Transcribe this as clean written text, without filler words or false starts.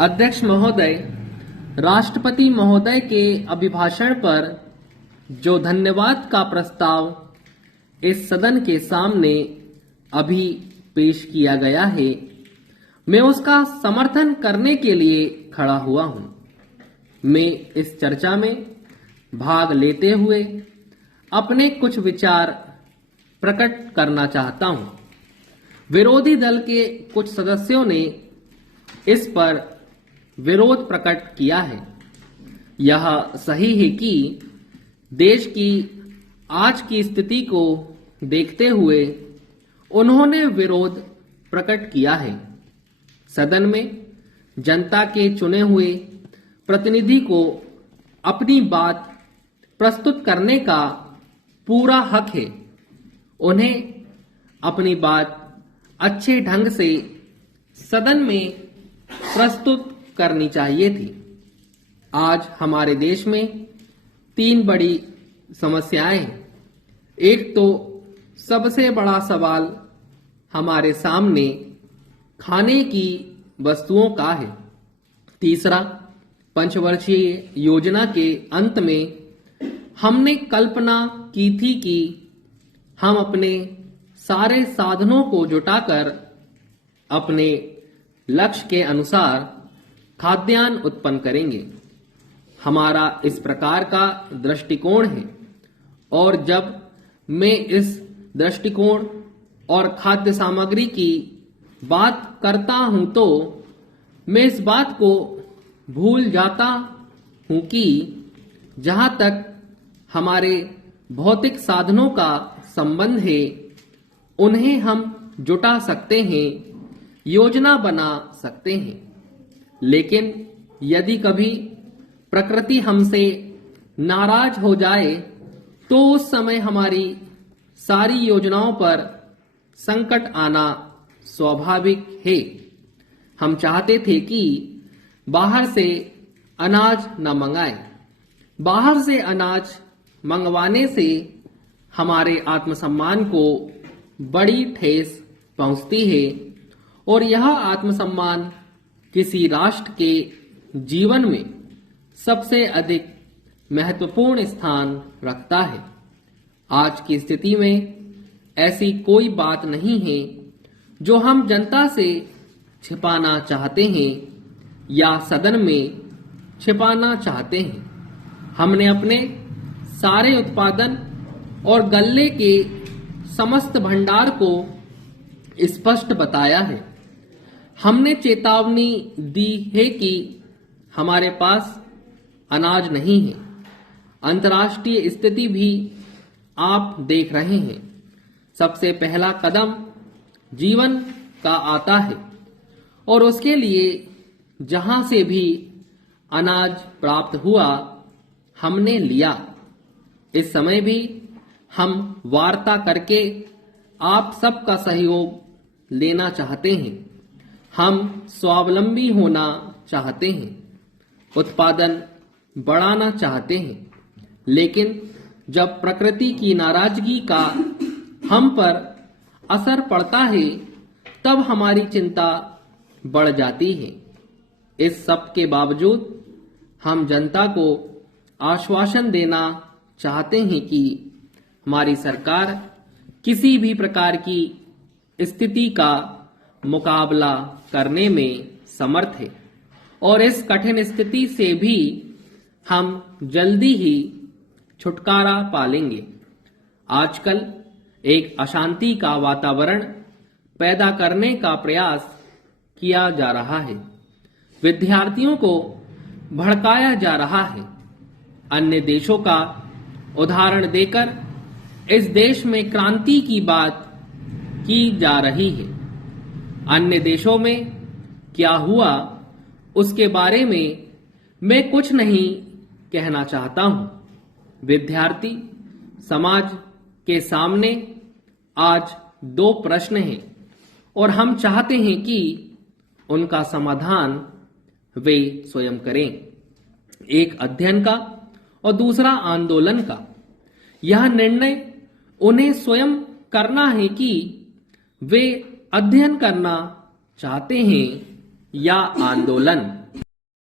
अध्यक्ष महोदय, राष्ट्रपति महोदय के अभिभाषण पर जो धन्यवाद का प्रस्ताव इस सदन के सामने अभी पेश किया गया है, मैं उसका समर्थन करने के लिए खड़ा हुआ हूं। मैं इस चर्चा में भाग लेते हुए अपने कुछ विचार प्रकट करना चाहता हूं। विरोधी दल के कुछ सदस्यों ने इस पर विरोध प्रकट किया है। यह सही है कि देश की आज की स्थिति को देखते हुए उन्होंने विरोध प्रकट किया है। सदन में जनता के चुने हुए प्रतिनिधि को अपनी बात प्रस्तुत करने का पूरा हक है। उन्हें अपनी बात अच्छे ढंग से सदन में प्रस्तुत करनी चाहिए थी। आज हमारे देश में 3 बड़ी समस्याएं हैं। एक तो सबसे बड़ा सवाल हमारे सामने खाने की वस्तुओं का है। तीसरा, पंचवर्षीय योजना के अंत में हमने कल्पना की थी कि हम अपने सारे साधनों को जुटाकर अपने लक्ष्य के अनुसार खाद्यान्न उत्पन्न करेंगे। हमारा इस प्रकार का दृष्टिकोण है, और जब मैं इस दृष्टिकोण और खाद्य सामग्री की बात करता हूं तो मैं इस बात को भूल जाता हूं कि जहां तक हमारे भौतिक साधनों का संबंध है, उन्हें हम जुटा सकते हैं, योजना बना सकते हैं। लेकिन यदि कभी प्रकृति हमसे नाराज हो जाए तो उस समय हमारी सारी योजनाओं पर संकट आना स्वाभाविक है। हम चाहते थे कि बाहर से अनाज न मंगाएं। बाहर से अनाज मंगवाने से हमारे आत्मसम्मान को बड़ी ठेस पहुंचती है, और यह आत्मसम्मान किसी राष्ट्र के जीवन में सबसे अधिक महत्वपूर्ण स्थान रखता है। आज की स्थिति में ऐसी कोई बात नहीं है जो हम जनता से छिपाना चाहते हैं या सदन में छिपाना चाहते हैं। हमने अपने सारे उत्पादन और गल्ले के समस्त भंडार को स्पष्ट बताया है। हमने चेतावनी दी है कि हमारे पास अनाज नहीं है। अंतर्राष्ट्रीय स्थिति भी आप देख रहे हैं। सबसे पहला कदम जीवन का आता है, और उसके लिए जहां से भी अनाज प्राप्त हुआ हमने लिया। इस समय भी हम वार्ता करके आप सबका सहयोग लेना चाहते हैं। हम स्वावलंबी होना चाहते हैं, उत्पादन बढ़ाना चाहते हैं। लेकिन जब प्रकृति की नाराजगी का हम पर असर पड़ता है, तब हमारी चिंता बढ़ जाती है। इस सब के बावजूद हम जनता को आश्वासन देना चाहते हैं कि हमारी सरकार किसी भी प्रकार की स्थिति का मुकाबला करने में समर्थ है, और इस कठिन स्थिति से भी हम जल्दी ही छुटकारा पा लेंगे। आजकल एक अशांति का वातावरण पैदा करने का प्रयास किया जा रहा है। विद्यार्थियों को भड़काया जा रहा है। अन्य देशों का उदाहरण देकर इस देश में क्रांति की बात की जा रही है। अन्य देशों में क्या हुआ उसके बारे में मैं कुछ नहीं कहना चाहता हूं। विद्यार्थी समाज के सामने आज 2 प्रश्न हैं, और हम चाहते हैं कि उनका समाधान वे स्वयं करें। एक अध्ययन का और दूसरा आंदोलन का। यह निर्णय उन्हें स्वयं करना है कि वे अध्ययन करना चाहते हैं या आंदोलन।